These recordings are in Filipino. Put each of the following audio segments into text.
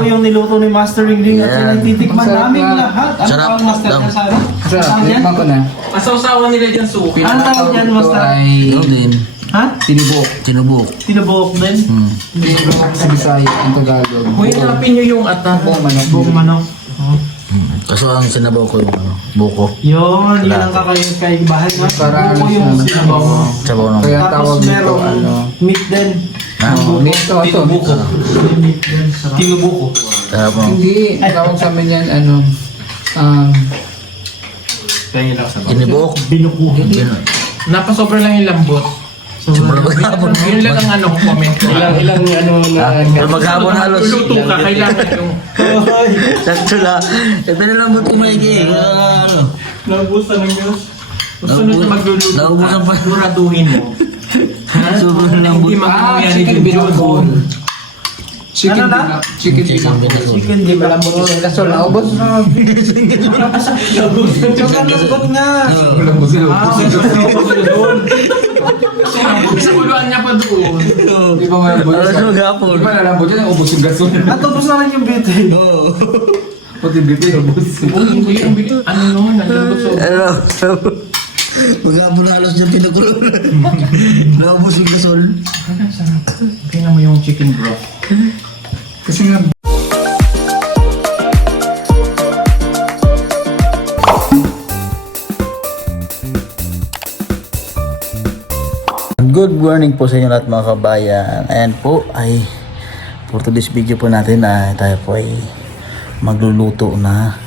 po yung niluto ni Master Ringling at Yan. yan ang titikman Masarap namin na. lahat. Ano Sarap. pa ang Master Dam. niya sa ano? Sarap, Saan yan? tikman ko na. Asaw-sawa nila dyan suki. Ano tawag dyan, Ito Master? ay Ito din. Ha? tinibok. Tinubok. Tinubuok din? Tinibok sa Bisaya, ang Tagalog. Kung hinapin nyo yung ata. Buong manok. Buong manok. Oh. Kaso ang sinabaw ko yung buko. Yun, yun ang kaibahan nga. Para Buko ano yung siya, sinabaw. Sabaw ng Kaya Tapos tawag dito, merong ano. meat din. Ito, Tinubuko. May meat din. Sarap. Tinubuko. Tapos Hindi, tawag sa amin yan, Kaya lang sa tinubok. Binuko. Napasobra lang yung lambot. Sobrang maghapon. Yun lang ang ano, comment ko. Ilang Pero maghapon halos. Luluto ka, kailangan yung... Sakto lang. Ito na lang ba't kumaigi? Ano? Naubusan ng Diyos. Sunod na magluluto Naubusan pa. ka, siguraduhin mo. Sobrang lambot. Hindi makuha ni chicken Binakon. Chicken Ano na? binakon. Chicken binakon. Chicken di ba lang mo? Kaso naubos na. Sobrang lambot nga. Kasi nakuluan niya pa doon. Di ba malambot? Alas maghapon. Di ba nalambot yan? Ubos yung gasol. Natubos na rin yung bete. Oo. Pati bito ubos. Ano nun, nandun sa... Ano? Maghapon halos dyan pinakulo. Naubos yung gasol. Tingnan mo yung chicken broth. Kasi nga, Good morning po sa inyo lahat mga kabayan. Ayan po ay for today's video po natin ay tayo po ay magluluto na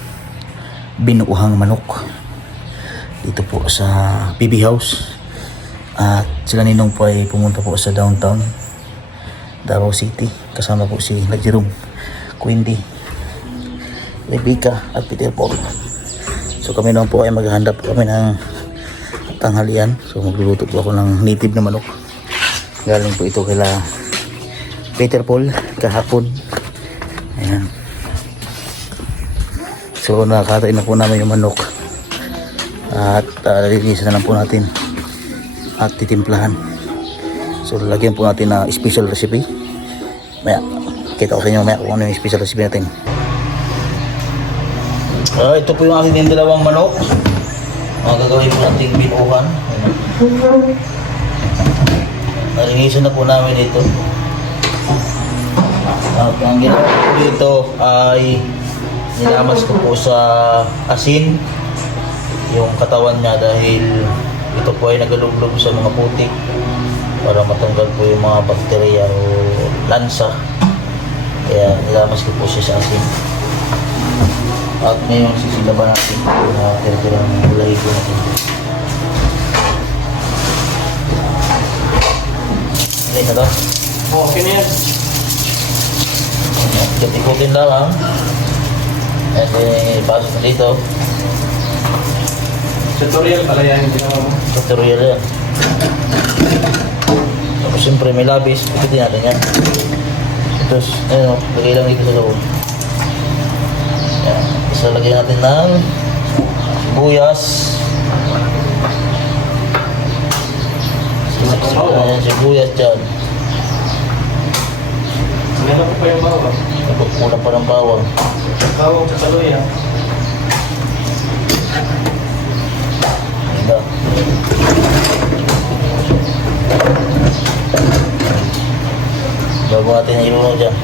binuuhang manok dito po sa PB House. At sila Ninong po ay pumunta po sa downtown Davao City. Kasama po si Jerome, Quindy, Rebecca at Peter Paul. So kami naman po ay maghahanda po kami ng tanghalian. So magluluto po ako ng native na manok. Galing po ito kila Peter Paul kahapon. Ayan. So nakakain na po namin yung manok. At lilinisan na lang po natin at titimplahan. So lalagyan po natin na special recipe. Maya, kita ko sa inyo maya kung ano yung special recipe natin. Ito po yung aking dalawang manok. Gagawin po natin binuuhan. Nalinisan na po namin ito. At ang ginawa ko dito ay nilamas ko po sa asin yung katawan niya dahil ito po ay nagalublob sa mga putik para matanggal po yung mga bakterya o lansa. Kaya nilamas ko po siya sa asin. At ngayon sisilaban natin na tira-tirang gulay po natin. Okay na to? Okay na yan. Ikot-ikutin lang. At ipasok na dito. Tutorial pala yan. Tutorial yan. Tapos siyempre may labis. Ikutin natin yan. Tapos ayun, lagay lang dito sa loob. Yan. So, lagyan natin ng sibuyas. Ayan, sibuyas dyan. Meron ko pa yung bawang. Nagpupulang pa ng bawang. Bawang sa saluya. Diba? Bago natin ilunod dyan.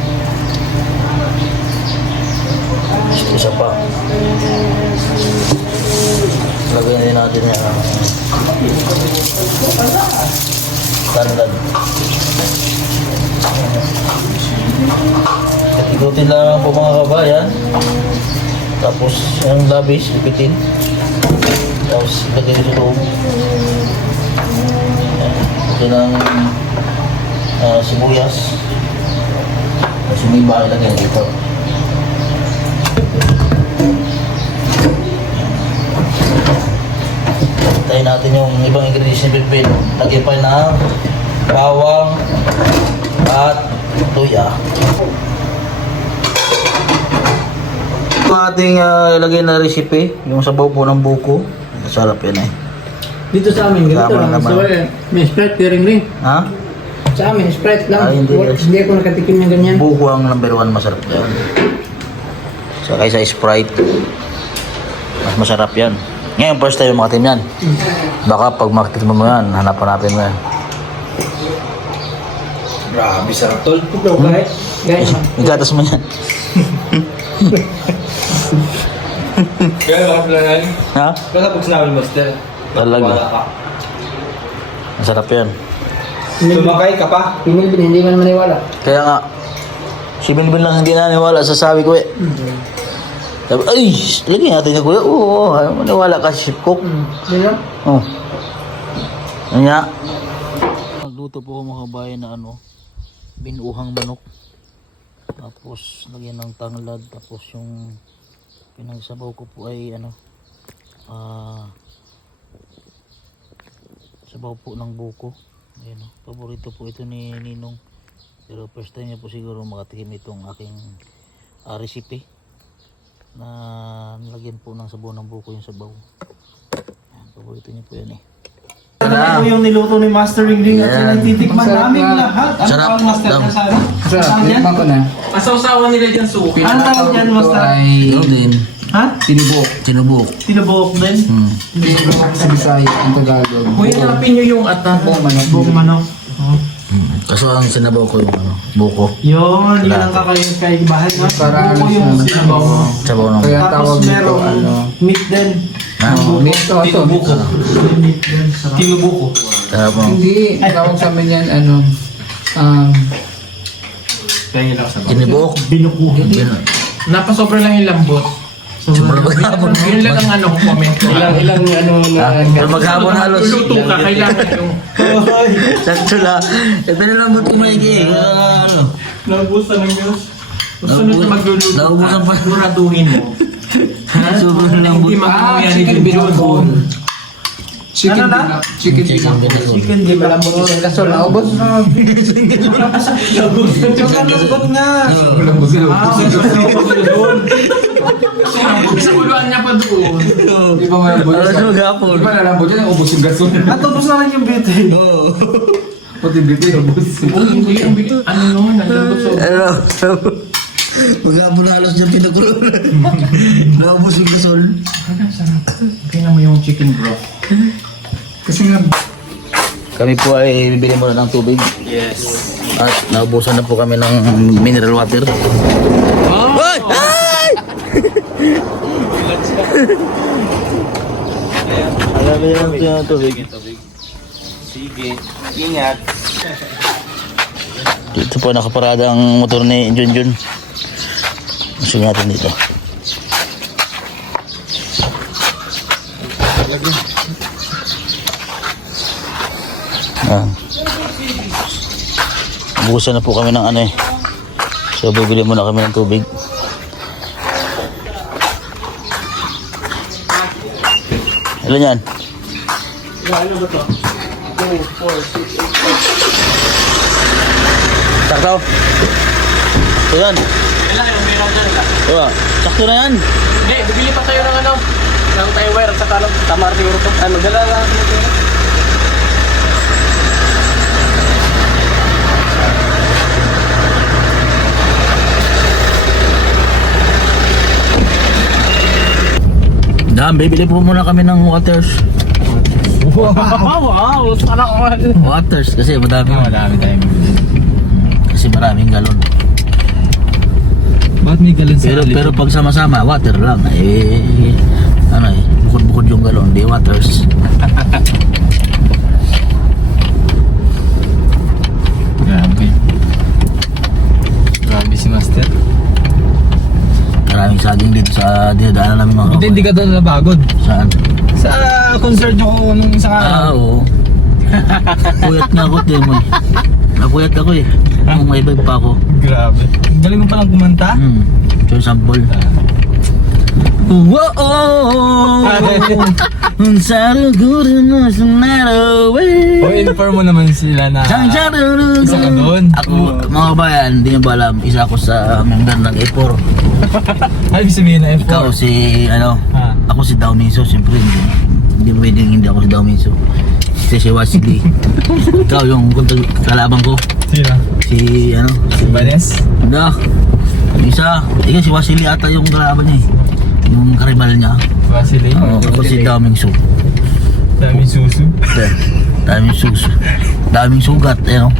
Isa pa. Lagyan din natin yan ang standard. Ikutin lang po mga kabayan. Tapos yung labis, ipitin. Tapos lagay sa loob. Ito ng sibuyas. Tapos yung iba ilagay dito. Tayo natin yung ibang ingredients ni Pipino. Lagyan pa ng bawang at luya. Ito ating ilagay na recipe, yung sabaw po ng buko. Masarap yan eh. Dito sa amin, ganito Tama lang. naman. So, may Sprite pairing rin. Ha? Sa amin, Sprite lang. Ah, hindi, guys. Hindi ako nakatikim ng ganyan. Buko ang number 1 masarap yan. So kaysa Sprite, mas masarap yan. Ngayon, first time makatim yan. Baka pag makatim mo yan, hanap-hanapin mo yan. Grabe, sarap tol. Ito, guys. Igatas mo yan. Kaya makapulanan. Ha? Kaya pag sinabi mo, Master, Talaga. wala ka. Masarap yan. Sumakay ka pa. Yung Milvin, hindi man maniwala. Kaya nga, si Bilbil lang hindi naniwala sa sabi ko eh. Sabi, ay, lagyan natin yung kuya. Oo, ayaw maniwala ka si Chef Cook. Hindi lang. Oh. Ano nga? Nagluto po ako mga kabayan na binuhang manok. Tapos lagyan ng tanglad. Tapos yung pinagsabaw ko po ay sabaw po ng buko. Ayan, paborito po ito ni Ninong. Pero first time niya po siguro makatikim itong aking recipe na nilagyan po ng sabaw ng buko yung sabaw. Ayan, paborito niya po yan eh. Ano yung niluto ni Master Ringling at Yan. yan titikman Masarap namin nga. lahat. Ano Sarap. tawag Master Dam. ka sa ano? Sarap, Saan yan? tikman ko na. Asaw-sawa nila dyan suki. Ano tawag dyan, Ito Master? ay Ito din, Ha? tinibok. tinubok. Tinubok din? Tinibok sa Bisaya, ang Tagalog. Kuya, hanapin nyo yung atan. Buong manok. Buong manok. Kaso ang sinabaw ko yung buko. Yun, yun ang kakayos kay bahay no? Para Buko ano yung siya, sinabaw. Sabaw ng Kaya Tapos tawag nito, merong meat din. Ha? Ito, ito. Meat din, sarap. Tinubuko. Sarap mo. Hindi, tawag sa amin yan, Kaya nyo lang sa Tinubok. Binuko. Napasobra lang yung lambot. Sobrang maghapon. Yun lang ang comment ko. ilang Pero maghapon halos. Luluto ka, kailangan yung... Sakto lang. Ito na lang ba't kumaigi? Naubusan ng Diyos. Sunod na magluluto Naubusan pa. ka, siguraduhin mo. Sobrang lang Hindi makuya ni chicken John. binakon. Chicken Ano na? binakon. Chicken binakon. Chicken di malambot. Kaso naubos na. Malambot nga. Walang busil. Sa buluan niya pa doon. Di ba may busil? Alas maghapon. Di ba nalambot yan? Ubos yung gaso. At ubos na rin yung bitin. Pati dito yung ubos. Ano nun? Nalambot sa... Ano? Maghapon halos dyan pinukulong. Naubos yung gasol. Kaya mo yung chicken broth. Kasi nga, Kami po ay bibili muna ng tubig. Yes. At naubusan na po kami ng mineral water. Hoy! Ay! Alam mo yung tubig. Sige. Ingat. Dito po nakaparada ang motor ni Junjun. Gusto natin dito. Bukusan na po kami ng ano eh. So bibili muna kami ng tubig. Ilan yan? Ano ba to? 2, 4, 6, 8. Sakto? Ito yan. Kailan yung meron dyan ka? Diba? Sakto na yan. Hindi, bibili pa tayo ng ano. Lang tayo wire sa talong. Tama siguro to. Ano, dala lang. Dam, bibili po muna kami ng waters. Wow, sana all. Waters kasi madami. Madami tayong Kasi maraming galon. Bakit may galon Pero pag sama-sama, water lang. Ano bukod-bukod yung galon, di waters. Grabe. Grabe si Master. Maraming saging dito sa dinadaanan namin mga Buti hindi ka doon napagod. Saan? Sa concert nyo nung isang araw. Oo. Puyat nga ako, Timo. Napuyat ako eh. Kung may vibe pa ako. Grabe. Galing mo palang kumanta? So yung sample. Whoa! Sa lugurin mo sa naraway. O, inform mo naman sila na isa ka doon. Ako, mga bayan, hindi nyo ba alam, isa ako sa member ng A4. Ay, ibig sabihin na F4. Ikaw si, Ah. ako si Dao Minso, siyempre hindi pwedeng hindi ako si Dao Minso. si Wesley. Ikaw yung kalaban ko. Sino? Si ano? Si Banes? No. Isa. Ikaw si Wesley ata yung kalaban niya eh. Yung karibal niya. Vasily? Oo, ako si Daming Su. Daming susu. Daming susu. Daming sugat, eh no?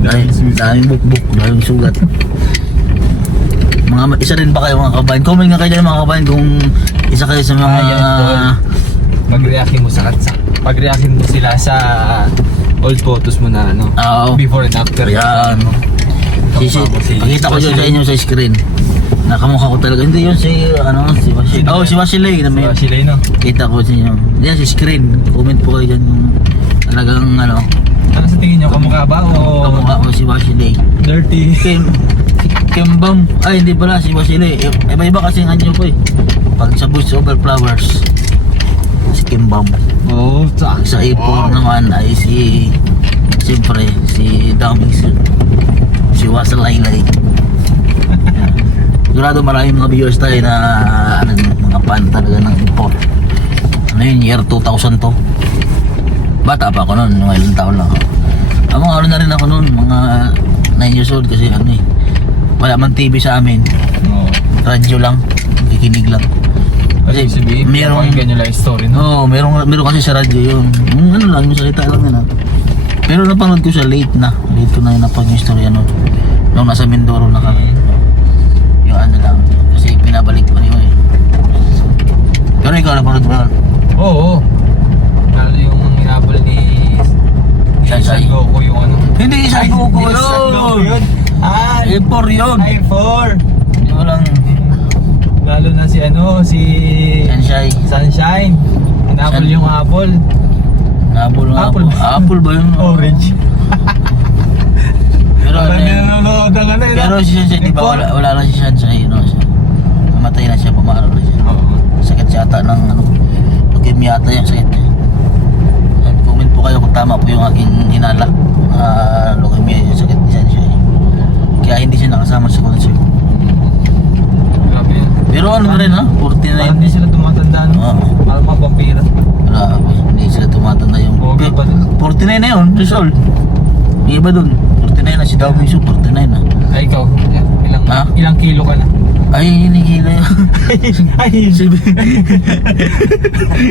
Daming bukbuk, daming sugat. Isa rin ba kayo mga kabayan? Comment nga kayo dyan mga kabayan kung isa kayo sa mga... Pag-reactin mo sa katsa. Pag-reactin mo sila sa old photos mo na ano. Oo. Before and after. Ayan. Pakita ko dyan sa inyo sa screen. Nakamukha ko talaga. Hindi yun si Vasily. Oh, si Vasily. Vasily, no? Kita ko sa inyo. Yan si screen. Comment po kayo dyan kung talagang ano. Ano sa tingin nyo? Kamukha ba o Kamukha ko si Vasily. dirty? Kimbam. Ay, hindi pala si Vasily. Iba-iba kasi ang anyo ko eh. Pag sa Bush Over Flowers, si Kimbam. Oo, Pag sa A4 naman ay siyempre, si Damings. Si Wasalaylay. Sigurado maraming mga viewers tayo na mga fan talaga ng import. Ano yun, year 2000 to. Bata pa ako noon, mga ilang taon lang ako. Ano na rin ako noon, mga 9 years old kasi ano eh. Wala man TV sa amin. Oo. Radyo lang, kikinig lang. Kasi merong ganyan lang story, no? Oo, meron kasi sa radyo yun. Yung ano lang, yung salita lang yun. Pero napanood ko sa late na. Late ko na yung napag yung story ano. Nung nasa Mindoro na kami. Yung ano lang. Kasi pinabalik ko yun eh. Pero ikaw napanood ba? Oo. Lalo yung inabol ni Sansay. Goku yung ano. Hindi, San Goku Yes, San Goku yun! yun. Ah, A4 yun! I4. Hindi mo lang Lalo na si ano, si Sunshine. Sunshine. Inabol yung apple. Apple nga Apple. po. Apple ba yun? Orange. Pero ano Parang yun? nanonood ang ano yun. Pero si Sunshine, di ba wala na si Sunshine, no? Namatay na siya, pumalo na siya. Oo. Sakit siya ata ng ano, leukemia ata yung sakit niya. Comment po kayo kung tama po yung aking hinala. Leukemia yung sakit ni Sunshine. Kaya hindi siya nakasama sa concert. Grabe yun. Pero ano na rin ha, 49. Parang hindi sila tumatanda, no? Oo. Parang mga vampira. Grabe, hindi sila tumatanda yung... Okay pa din. 49 na yun, Rizal. Yung iba dun, 49 na, si Dawin Su, 49 na. Ay, ikaw. Ha? Ilang kilo ka na? Ay, hinihila yun. Ay, Sabi.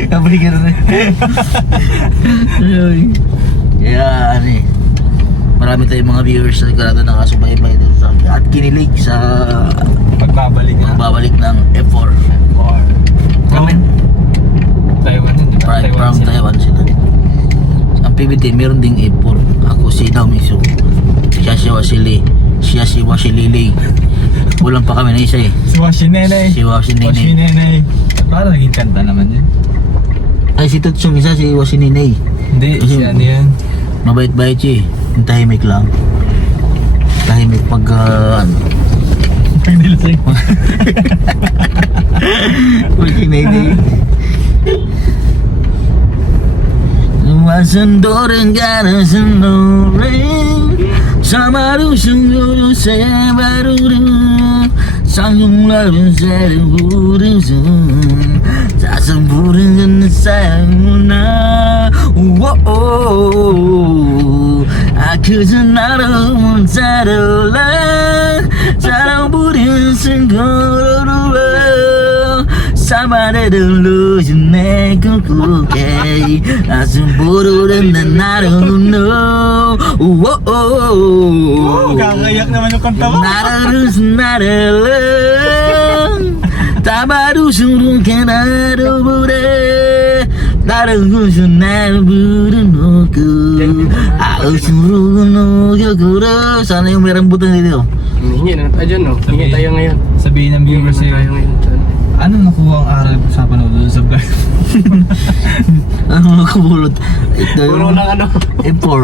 Kapali ka na rin. Kaya, ano eh. Marami tayong mga viewers na sigurado nakasubaybay dun sa at kinilig sa pagbabalik na. pagbabalik ng F4. Kami, Taiwan yun, di ba? from sila. Taiwan sila. Ang PBT, meron ding F4. Ako si Damisu. Siya si Wasili. Siya si Wasilili. Kulang pa kami na isa eh. Si Washinenay. Si Wasinini. Washinenay. Parang naging kanta naman yun. Ay, si Tutsong isa, si Wasinini. Hindi, Kasi- si ano yan. Mabait-bait siya eh. Yung tahimik lang. Tahimik pag ano. Pag nilasing. Wasinini. Wasandoren gara sandoren Samaru sunguru sebaruru Sangung labun seriburu sun Tasamburu gana sayuna Woah Aku senaru muntarola Sarang buru sunguru Sabare dulu jene kukuke Asumburu dan naruno Oh, kakayak naman yung kanta mo. Nararus naralang Tabaru surung kenarubure Nararus narubure noku Aku surung no yokuro Sana yung may rambutan dito. Hingi na tayo dyan, no? Hingi tayo ngayon. Sabihin ng viewers Hingi sa'yo. tayo ngayon. Ano nakuha ang aral sa panonood sa vlog? Ano nakabulot? Ito Puro yung lang ano. A4.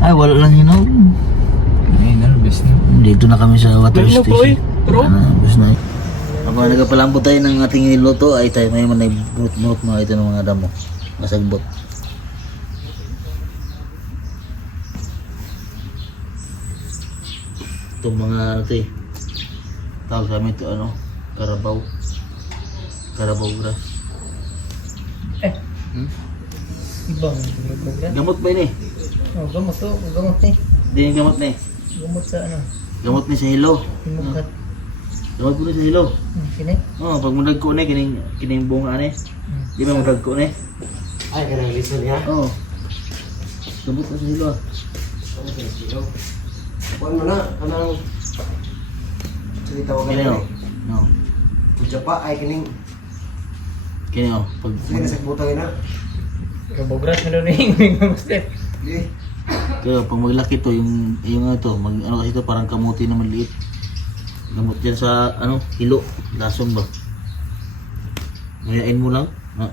Ay, wala lang hinog. Ay, nervous na. Dito na kami sa water Nainog po station. eh. Pero Bus na. Habang nagpalambot tayo ng ating niluto, ay tayo may man nagburot-burot mga ito ng mga damo. Masagbot. Itong mga ano ito eh. Tawag sa amin ito ano, Carabao. Carabao grass. Ibang gumugrat. Gamot ba ini? Oh, gamot to. Gamot ni. Di yung gamot ni. Gamot sa ano? Gamot ni sa hilo. Gumugrat. Gamot mo ni sa hilo. Kini? Oh, pag mudag ko ni kining bunga ni. Di ba mudag ko ni? Ay, kanang listen niya. Oh. Gamot na sa hilo. Kuhan mo na, kanang... Salita ko Kini oh. ganun No. Kudya pa, ay kining... Kini oh. Pag Sige, nasa butang ina. Gumugrat na doon yung step. Sige. kaya pag maglaki to yung ano to, ano kasi to parang kamuti na maliit. Gamot dyan sa ano, hilo, lason ba? Ngayain mo lang. Ha?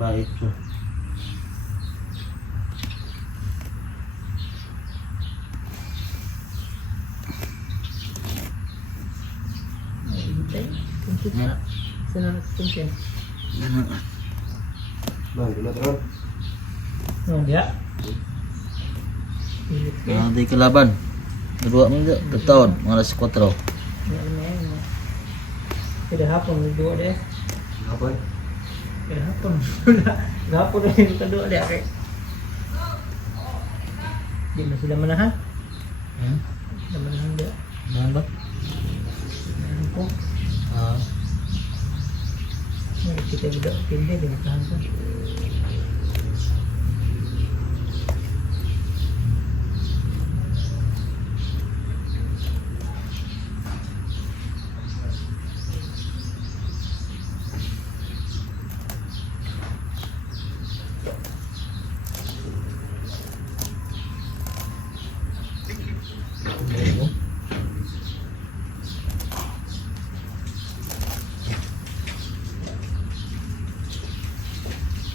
Pait siya. Ay, sana nagpuntin. Bang, dula teron. Oh, dia. Ano tayo kalaban? Kedua mo juga, ketaon, mga alas 4. Tidak hapon, dua deh. Hapon. Tidak hapon. Hapon na yung kadua deh. Okay. Di na sila manahan. Sila manahan dia. Ano ba? Manahan po. Kita budak pilih dia tahan pun.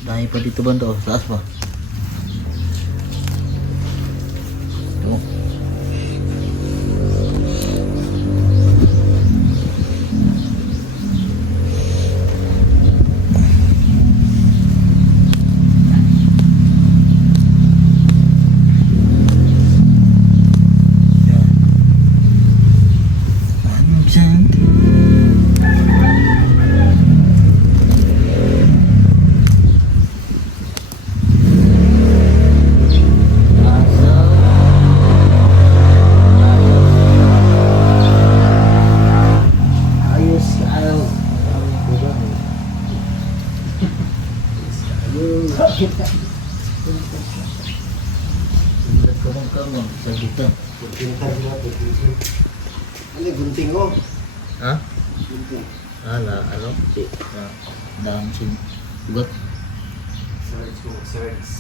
Dahil pa dito banda oh, taas pa. Tunggu. Ayos ayaw. Kamang sa kita. Pagpintar na, pagpintar. Ano, gunting ko. Ha? Gunting. Ala, ano? Si, daan sin. Bugat. Sarage ko, sarage.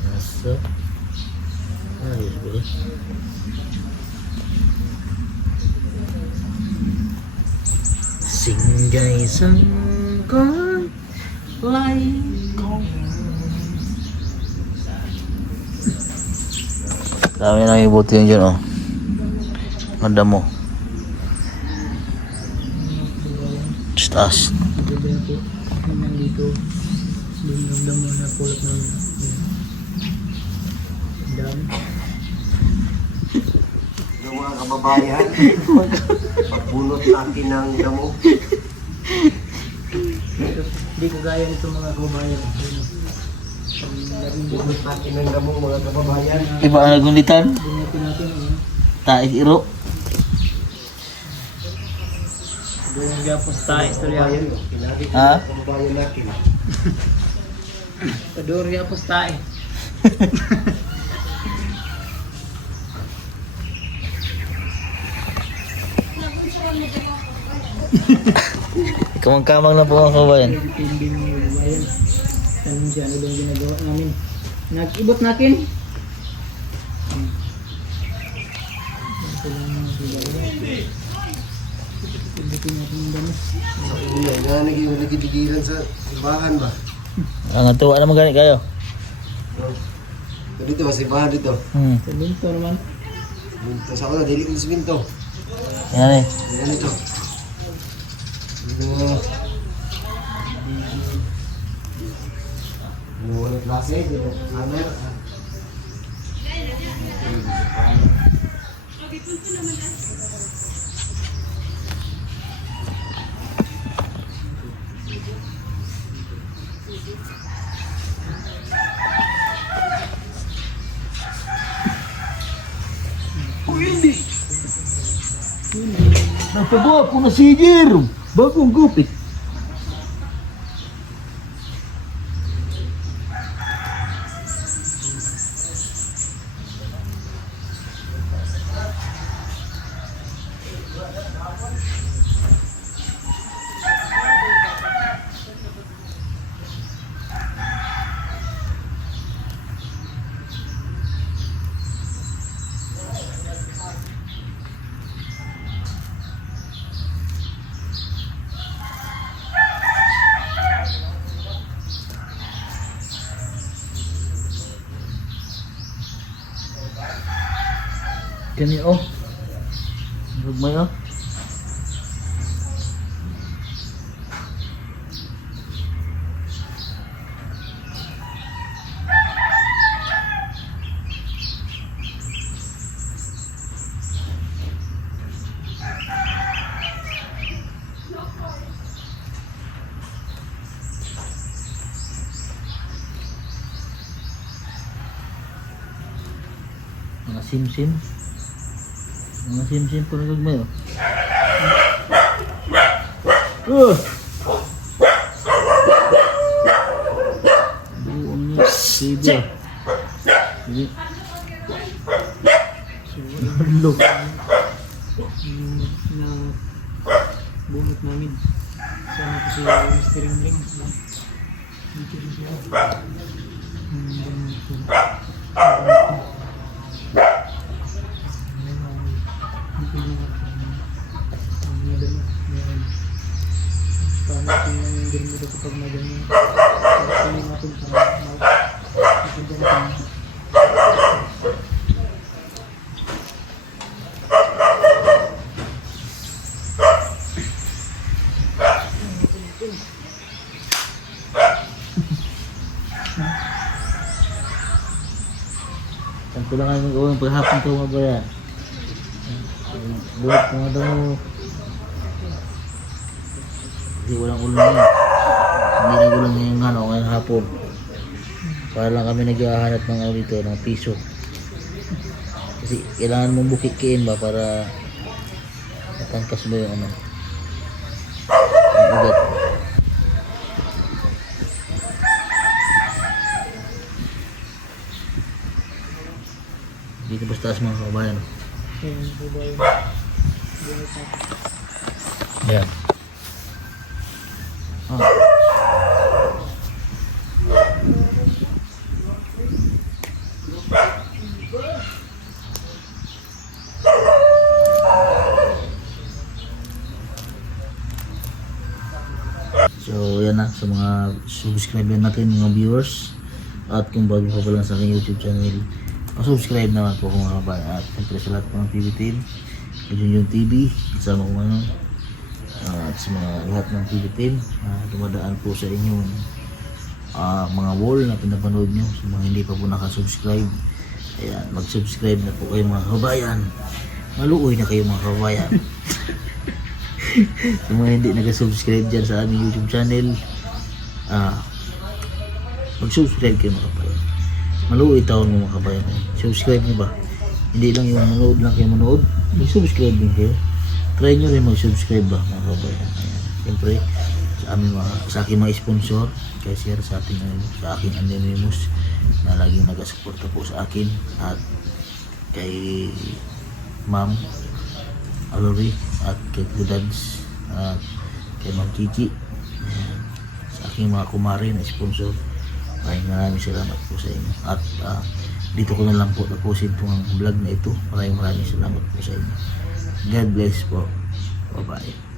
Nasa. Ayos ba eh? Singgay sangkon lai kong. Dami na ibuti yun dyan oh. Ganda mo. Taas. Kemudian po, nandito, lumdam mo na pulot ng dami. Yung mga kababayan, pagbunot natin ng damo. Hindi ko gaya nito mga kababayan. Bunot natin ng damo, mga kababayan. Iba ang nagunditan? Bunutin natin. Taik iro. Doon nga po sa istorya. Kababayan, pinagit Ha? ng kababayan natin. Padurya po sa Kamang-kamang na po mga kabayan. Depende ng kababayan. Tanong siya, ano bang ginagawa namin? Nag-ibot natin. Ito lang mga kababayan. Ibutin natin yung dami. Sa una, nga naging nagidigilan sa bahan ba? Ang tuwa naman ganit kayo. Dito, kasi bahan dito. Sa binto naman. Minto sa una, dili mo sa minto. Yan eh. Ayan ito. Walang klase, dito. Hammer. Napagawa ko na si Jerome. Bagong gupit. Kani oh. Rugmay oh. Mga sim-sim. Mga sim-sim ko na gagmay oh. Buong niya. Sige. Sige. Look. Na bunot namin. Sana ko si Mr. Ring. Dito rin siya. Kapag maganyan, pili natin para makikita natin. Saan ko lang kayo mag-uwang paghapon ito mga baya. Buhat mga damo. Kasi walang ulo na yun. Hindi na ulang ngayong ano, ngayong hapon. Para lang kami naghahanap ng ano dito, ng piso. Kasi kailangan mong bukikin ba para matangkas ba yung ano. Ang ugat. Dito basta taas mga kabayan. Ayun, buhay. Bunot natin. Ayan. So yan na sa mga subscriber natin, mga viewers, at kung bago pa lang sa aking YouTube channel, subscribe naman po kung mga kabayan, at siyempre sa lahat ng TV team, Junjun TV, kasama ko ngayon, at sa mga lahat ng TV team, dumadaan po sa inyong mga wall na pinapanood nyo. Sa mga hindi pa po nakasubscribe, ayan, mag-subscribe na po kayo mga kabayan. Maluoy na kayo mga kabayan. Sa mga hindi nag-subscribe dyan sa aming YouTube channel, mag-subscribe kayo mga kabayan. Maluoy taon mo mga kabayan. Subscribe nyo ba? Hindi lang yung manood lang kayo manood, mag-subscribe din kayo. Try nyo rin mag-subscribe ba mga kabayan. Ayan. Siyempre sa aking mga sponsor, kay Sir, sa aking Anonymous na laging nag-suporta po sa akin, at kay Ma'am Alory, at kay Kudads, at kay Ma'am Chichi. Ayan. Sa aking mga kumare na sponsor, maraming salamat po sa inyo. At dito ko na lang po tapusin itong vlog na ito. Maraming salamat po sa inyo. God bless po. Bye-bye.